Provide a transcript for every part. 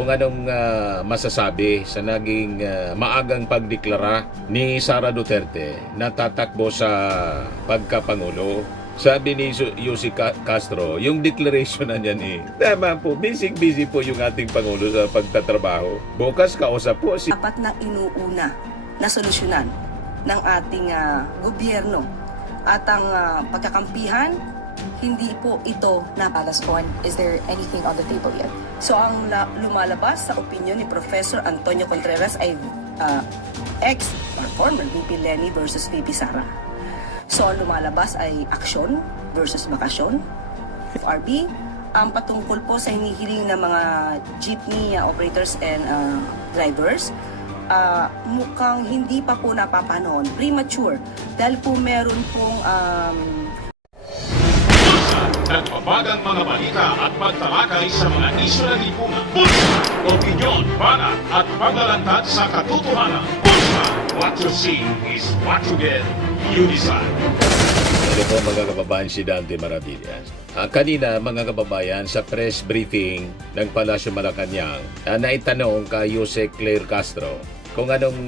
kung anong masasabi sa naging maagang pagdeklara ni Sara Duterte na tatakbo sa pagkapangulo. Sabi ni Yussi Castro, yung declaration na niyan tama po, busy po yung ating Pangulo sa pagtatrabaho. Bukas kausap po si... Dapat na inuuna na solusyonan ng ating gobyerno at ang pagkakampihan, hindi po ito Alas Juan, is there anything on the table yet? So ang lumalabas sa opinion ni Professor Antonio Contreras ay ex or former VP Lenny versus VP Sara. So ang lumalabas ay aksyon versus bakasyon. FRB, ang patungkol po sa hinihiling ng mga jeepney operators and drivers, mukhang hindi pa po napapanahon, premature, dahil po meron pong nagbabagang mga balita at pagtalakay sa mga isyu ng lipunan. Bulsa! Opinyon, banat at paglalantad sa katotohanan. Bulsa! What you see is what you get. You decide. Ito po mga kababayan, si Dante Maravillas. Kanina mga kababayan sa press briefing ng Palasyo Malacanang, naitanong kay Jose Claire Castro kung anong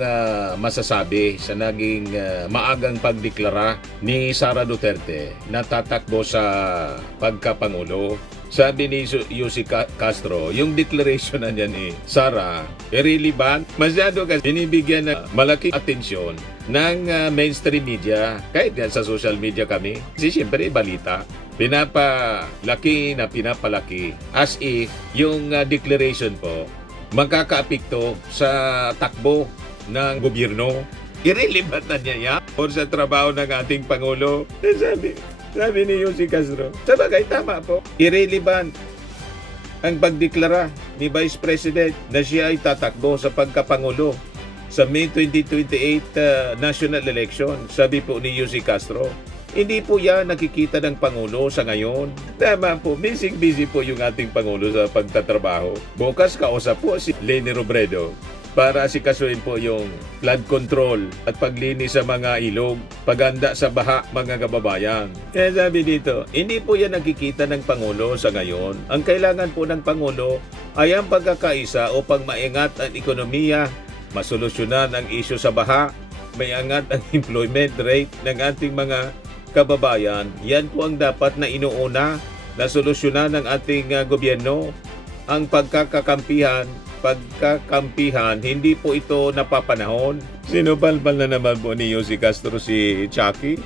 masasabi sa naging maagang pagdeklara ni Sara Duterte na tatakbo sa pagkapangulo. Sabi ni Yussi Castro, yung declaration na niyan Sara, irrelevant. Masyado kasi binibigyan ng malaking atensyon ng mainstream media, kahit yan sa social media kami. Kasi siyempre balita, pinapalaki as if yung declaration po magkakaapekto sa takbo ng gobyerno. Irrelevant na niya yan or sa trabaho ng ating Pangulo. Sabi ni Yussi Castro, sabagay tama po, irrelevant ang pagdeklara ni Vice President na siya ay tatakbo sa pagkapangulo sa May 2028 national election. Sabi po ni Yussi Castro, hindi po yan nakikita ng Pangulo sa ngayon. Tama po, busy po yung ating Pangulo sa pagtatrabaho. Bukas kausap po si Leni Robredo para asikasuhin po yung flood control at paglinis sa mga ilog, paghanda sa baha mga kababayan. Kaya sabi dito, hindi po yan nakikita ng Pangulo sa ngayon. Ang kailangan po ng Pangulo ay ang pagkakaisa upang maingat ang ekonomiya, masolusyonan ang isyu sa baha, may angat ang employment rate ng ating mga kababayan. Yan po ang dapat na inuuna na solusyonan ng ating gobyerno. Ang pagkakampihan, hindi po ito napapanahon. Sinupalpal na naman po ni Yussi Castro si Chucky.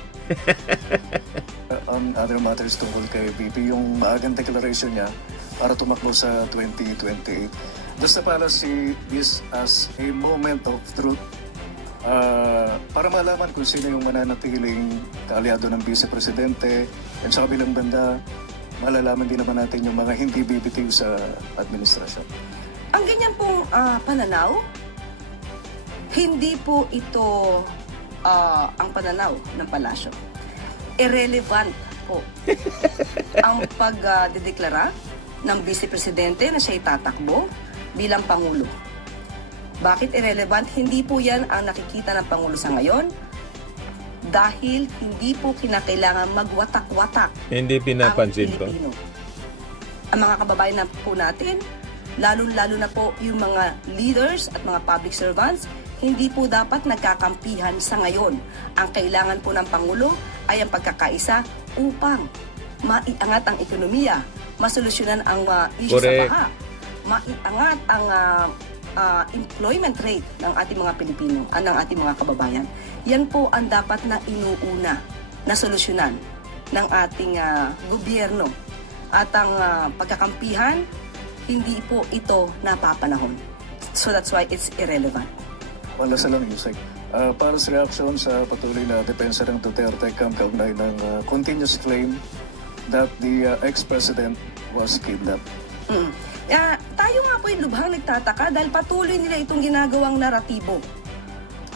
On other matters tungkol kay VP, yung maagang declaration niya para tumakbo sa 2028. Does the policy this as a moment of truth para malaman kung sino yung mananatiling kaalyado ng Vice Presidente, and sa kabilang banda, malalaman din naman natin yung mga hindi bibitiw sa administrasyon. ang ganyan pong pananaw, hindi po ito ang pananaw ng palasyo. Irrelevant po ang pagdedeklara ng Vice Presidente na siya'y tatakbo bilang Pangulo. Bakit irrelevant? Hindi po yan ang nakikita ng Pangulo sa ngayon dahil hindi po kinakailangan magwatak-watak Hindi pinapansin ang ko. Pilipino. Ang mga kababayan na po natin, lalo na po yung mga leaders at mga public servants, hindi po dapat nagkakampihan sa ngayon. Ang kailangan po ng Pangulo ay ang pagkakaisa upang maiangat ang ekonomiya, masolusyonan ang issue sa baha, maiangat ang employment rate ng ating mga Pilipino, ng ating mga kababayan. Yan po ang dapat na inuuna na solusyonan ng ating gobyerno. At ang pagkakampihan, hindi po ito napapanahon. So that's why it's irrelevant. Wala sa lang, Yusek. Para sa reaksyon sa patuloy na depensa ng Duterte kaugnay ng continuous claim that the ex-president was kidnapped. Tayo nga po yung lubhang nagtataka dahil patuloy nila itong ginagawang naratibo.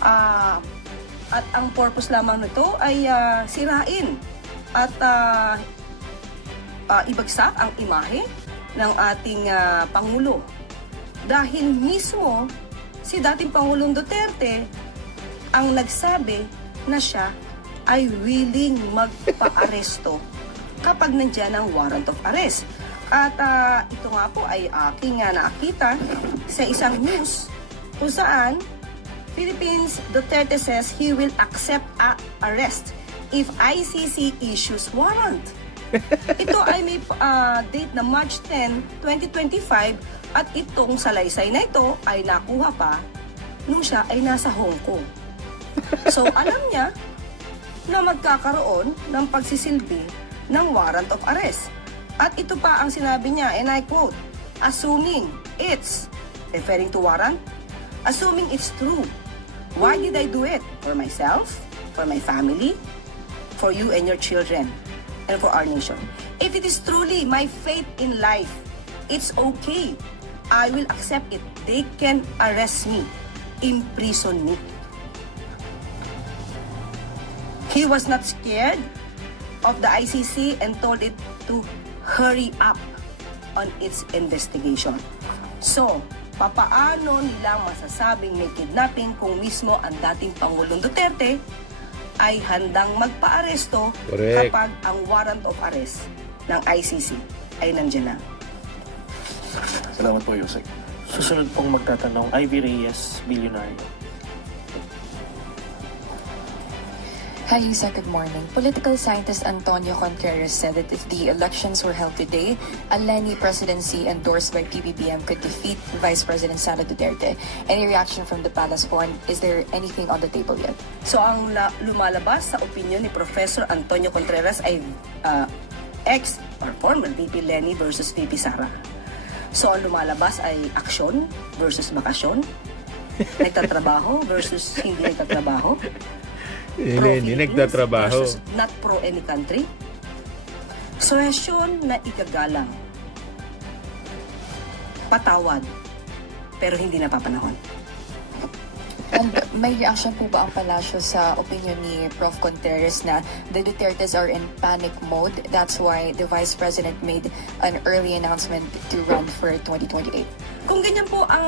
At ang purpose lamang nito ay sirain at ibagsak ang imahe ng ating Pangulo. Dahil mismo si dating Pangulong Duterte ang nagsabi na siya ay willing magpa-aresto kapag nandiyan ang warrant of arrest. At ito nga po ay aking nakita sa isang news kung saan Philippines Duterte says he will accept arrest if ICC issues warrant. Ito ay may date na March 10, 2025 at itong salaysay na ito ay nakuha pa nung siya ay nasa Hong Kong. So alam niya na magkakaroon ng pagsisilbi ng warrant of arrest. At ito pa ang sinabi niya, and I quote, assuming it's, referring to warrant, assuming it's true, why did I do it? For myself, for my family, for you and your children, and for our nation. If it is truly my faith in life, it's okay. I will accept it. They can arrest me, imprison me. He was not scared of the ICC and told it to hurry up on its investigation. So, papaano nila masasabing may kidnapping kung mismo ang dating Pangulong Duterte ay handang magpa-aresto Correct. kapag ang warrant of arrest ng ICC ay nandiyan na? Salamat po, Yusek. Susunod pong magtatanong, Ivy Reyes, Bilyonaryo. Hi, Yusek. Good morning. Political scientist Antonio Contreras said that if the elections were held today, a Leni presidency endorsed by PBBM could defeat Vice President Sara Duterte. Any reaction from the Palace Fund? Is there anything on the table yet? So ang lumalabas sa opinion ni Professor Antonio Contreras ay ex or former VP Leni versus VP Sara. So ang lumalabas ay aksyon versus bakasyon, nagtatrabaho versus hindi nagtatrabaho, Hindi nagtatrabaho. versus not pro any country, suhesyon na igagalang, patawad pero hindi napapanahon. And may reaction po ba ang palasyo sa opinion ni Prof. Contreras na the Dutertes are in panic mode? That's why the Vice President made an early announcement to run for 2028. Kung ganyan po ang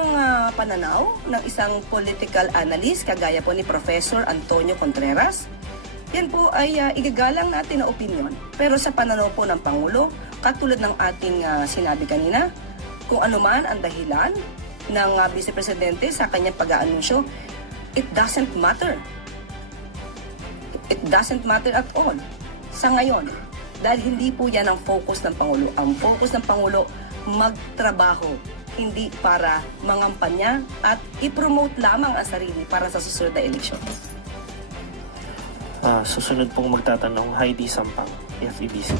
pananaw ng isang political analyst kagaya po ni Professor Antonio Contreras, yan po ay igagalang natin na opinion. Pero sa pananaw po ng Pangulo, katulad ng ating sinabi kanina, kung ano man ang dahilan ng Vice Presidente sa kanyang pag-aanunsyo, it doesn't matter. It doesn't matter at all sa ngayon. Dahil hindi po yan ang focus ng Pangulo. Ang focus ng Pangulo, magtrabaho, hindi para mangampanya at i-promote lamang ang sarili para sa susunod na eleksyon. Susunod pong magtatanong, Heidi Sampang, FEBC.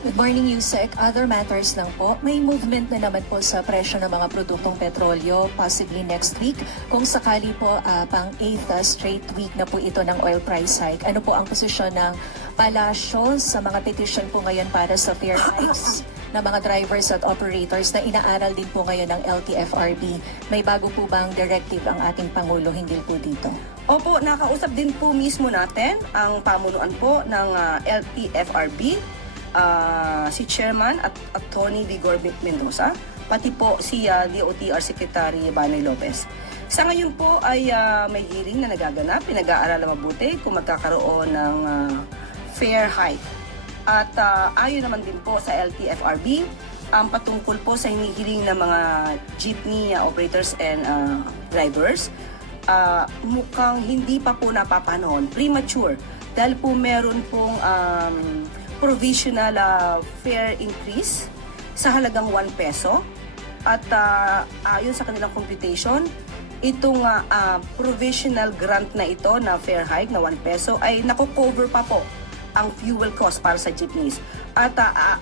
Good morning, Yusek. Other matters lang po. May movement na naman po sa presyo ng mga produktong petrolyo, possibly next week. Kung sakali po, pang 8th straight week na po ito ng oil price hike. Ano po ang posisyon ng palasyo sa mga petition po ngayon para sa fair hikes ng mga drivers at operators na inaaral din po ngayon ng LTFRB? May bago po bang directive ang ating Pangulo hinggil po dito? Opo, nakausap din po mismo natin ang pamunuan po ng LTFRB, si Chairman at Attorney Vigor Mendoza, pati po si DOTR Secretary Banoy Lopez. Sa ngayon po ay may hearing na nagaganap, pinag-aaralan mabuti kung magkakaroon ng fair hike. At ayon naman din po sa LTFRB, ang patungkol po sa hinihiling ng mga jeepney operators and drivers, mukhang hindi pa po napapanahon, premature, dahil po meron pong provisional fare increase sa halagang 1 peso at ayon sa kanilang computation, itong provisional grant na ito na fare hike na 1 peso ay nakocover pa po ang fuel cost para sa jeepneys. At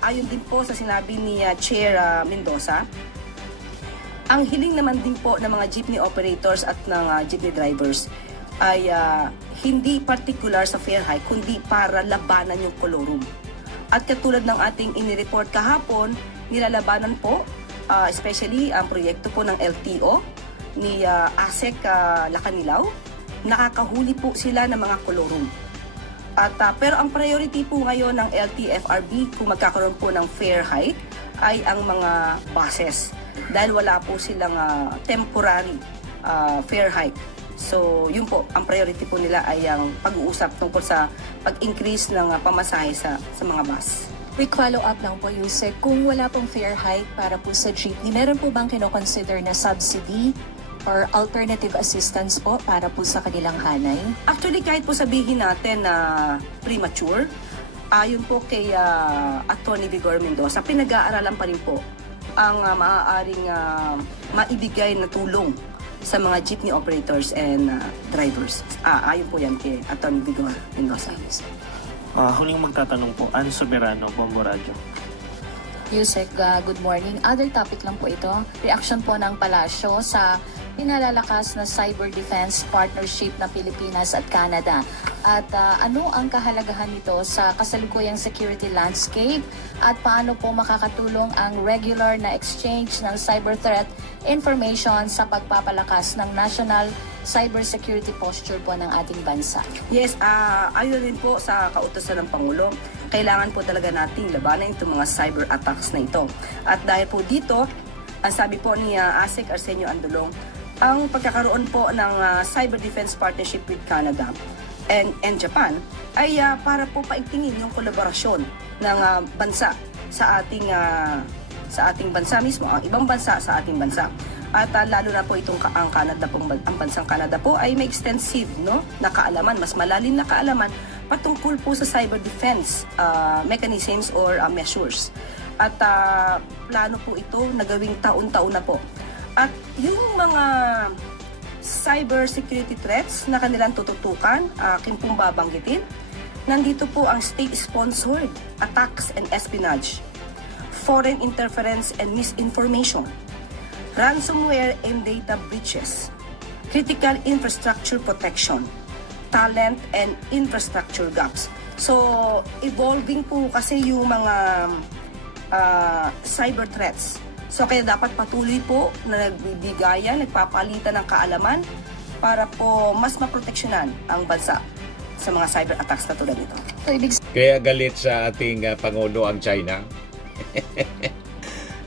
ayon din po sa sinabi ni Chair Mendoza, ang hiling naman din po ng mga jeepney operators at ng jeepney drivers ay hindi particular sa fare hike kundi para labanan yung kolorum. At katulad ng ating inireport kahapon, nilalabanan po, especially ang proyekto po ng LTO ni ASEC Lacanilaw, nakakahuli po sila ng mga kolorum. At, pero ang priority po ngayon ng LTFRB kung magkakaroon po ng fair hike ay ang mga buses dahil wala po silang temporary fair hike. So, yun po, ang priority po nila ay ang pag-uusap tungkol sa pag-increase ng pamasahe sa mga bus. Quick follow-up lang po, Yusek. Kung wala pong fare hike para po sa jeepney, meron po bang kinoconsider na subsidy or alternative assistance po para po sa kanilang hanay? Actually, kahit po sabihin natin na premature, ayon po kay Atty. Vigor Mendoza, pinag-aaralan pa rin po ang maaaring maibigay na tulong sa mga jeepney operators and drivers. Ayon po yan kay Atty. Vigor Mendoza. Huling magtatanong po, Ann Soberano, Bombo Radio. Yusek, good morning. Other topic lang po ito. Reaction po ng palasyo sa pinalalakas na cyber defense partnership ng Pilipinas at Canada. At ano ang kahalagahan nito sa kasalukuyang security landscape at paano po makakatulong ang regular na exchange ng cyber threat information sa pagpapalakas ng national cybersecurity posture po ng ating bansa? Yes, ayon rin po sa kautusan ng Pangulo, kailangan po talaga nating labanan itong mga cyber attacks na ito. At dahil po dito, ang sabi po ni ASEC Arsenio Andolong, ang pagkakaroon po ng cyber defense partnership with Canada and Japan ay para po paigtingin yung kolaborasyon ng bansa sa ating bansa mismo, ang ibang bansa sa ating bansa. At lalo na po itong ang Canada pong, ang bansang Canada po ay may extensive na kaalaman, mas malalim na kaalaman patungkol po sa cyber defense mechanisms or measures. At plano po ito na gawing taon-taon na po. At yung mga cyber security threats na kanilang tututukan, akin pong babanggitin, nandito po ang state-sponsored attacks and espionage, foreign interference and misinformation, ransomware and data breaches, critical infrastructure protection, talent and infrastructure gaps. So, evolving po kasi yung mga cyber threats. So, kaya dapat patuloy po na nagbibigayan, nagpapalitan ng kaalaman para po mas maproteksyonan ang bansa sa mga cyber attacks na tulad nito. So, ibig Kaya galit sa ating Pangulo ang China.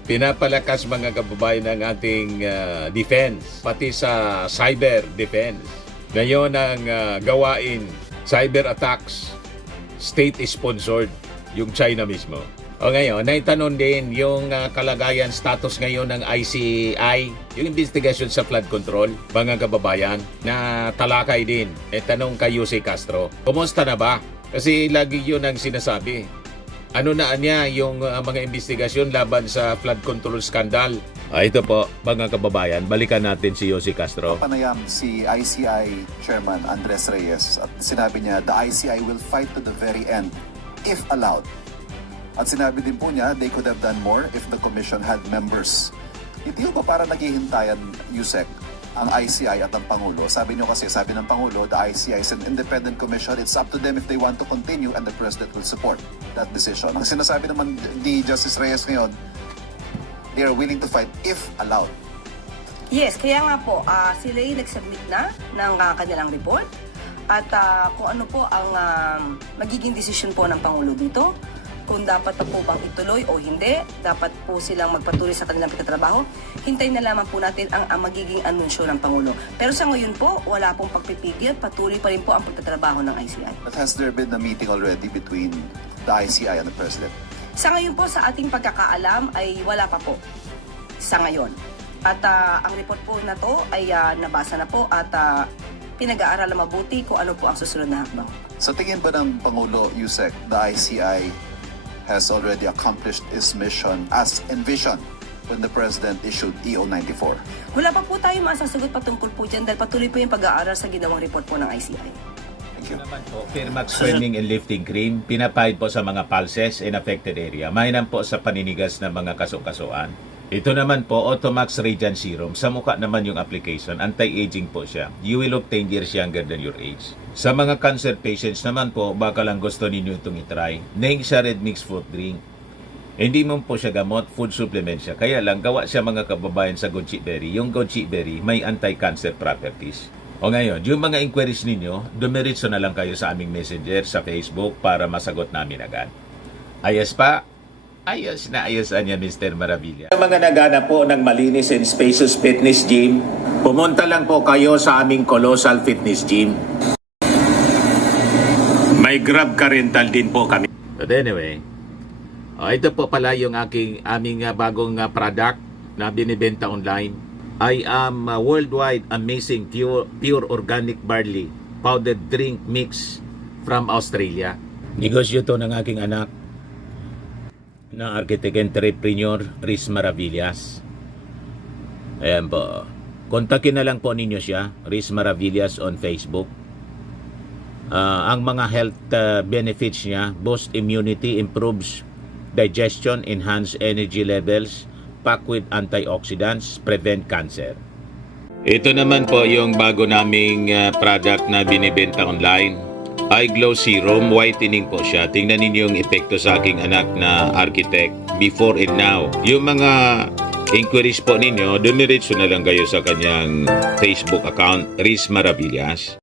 Pinapalakas mga kababayan ng ating defense, pati sa cyber defense. Ngayon ang gawain, cyber attacks, state-sponsored, yung China mismo. O ngayon, naitanong din yung kalagayan status ngayon ng ICI, yung investigation sa flood control, mga kababayan, na talakay din. Tanong kay Jose Castro, kumusta na ba? Kasi lagi yun ang sinasabi. Ano na niya yung mga investigasyon laban sa flood control scandal? Ito po, mga kababayan, balikan natin si Jose Castro. Panayam si ICI Chairman Andres Reyes at sinabi niya, the ICI will fight to the very end if allowed. At sinabi din po niya, they could have done more if the commission had members. Hindi ba para naghihintayan, Yusek, ang ICI at ang Pangulo? Sabi niyo kasi, sabi ng Pangulo, the ICI is an independent commission. It's up to them if they want to continue and the President will support that decision. Ang sinasabi naman ni Justice Reyes ngayon, they are willing to fight if allowed. Yes, kaya nga po, sila yung nag-submit na ng kanilang report at kung ano po ang magiging desisyon po ng Pangulo dito, kung dapat na po bang ituloy o hindi, dapat po silang magpatuloy sa kanilang pagtatrabaho. Hintayin na lamang po natin ang magiging anunsyo ng Pangulo. Pero sa ngayon po, wala pong pagpipigil, patuloy pa rin po ang pagtatrabaho ng ICI. But has there been a meeting already between the ICI and the President? Sa ngayon po, sa ating pagkakaalam ay wala pa po sa ngayon. At ang report po na to ay nabasa na po at pinag-aaralan mabuti kung ano po ang susunod na hakbang. Sa tingin ba ng Pangulo, Yusek, the ICI has already accomplished its mission as envisioned when the President issued EO 94? Wala pa po tayo masasagot patungkol po dyan dahil patuloy po yung pag-aaral sa ginawang report po ng ICI. Thank you. Naman po, Firmax Swelling and Lifting Cream, pinapahid po sa mga pulses in affected area. Mainam po sa paninigas ng mga kaso-kasuan. Ito naman po, Automax Radiant Serum. Sa mukha naman yung application, anti-aging po siya. You will look 10 years younger than your age. Sa mga cancer patients naman po, baka lang gusto ninyo itong itry. Neng siya red mixed fruit drink. Hindi mo po siya gamot, food supplement siya. Kaya lang, gawa siya mga kababayan sa goji berry. Yung goji berry may anti-cancer properties. O ngayon, yung mga inquiries ninyo, dumiritso na lang kayo sa aming messenger sa Facebook para masagot namin agad. Ayos pa? Ayos na ayos niya, Mr. Maravilla. Sa mga nagana po ng malinis and spacious fitness gym, pumunta lang po kayo sa aming Colossal Fitness Gym. May Grab ka rental din po kami. But anyway, Ito po pala yung aming bagong product na binibenta online. I am worldwide amazing pure organic barley powdered drink mix from Australia. Negosyo to ng aking anak na architect entrepreneur Riz Maravillas. Ayan po. Kontakin na lang po ninyo siya, Riz Maravillas on Facebook. Ang mga health benefits niya, boost immunity, improves digestion, enhance energy levels, packed with antioxidants, prevent cancer. Ito naman po yung bago naming product na binibenta online. Eye Glow Serum, whitening po siya. Tingnan ninyo yung epekto sa aking anak na architect before and now. Yung mga inquiries po ninyo, dumiretso na lang kayo sa kanyang Facebook account, Riz Maravillas.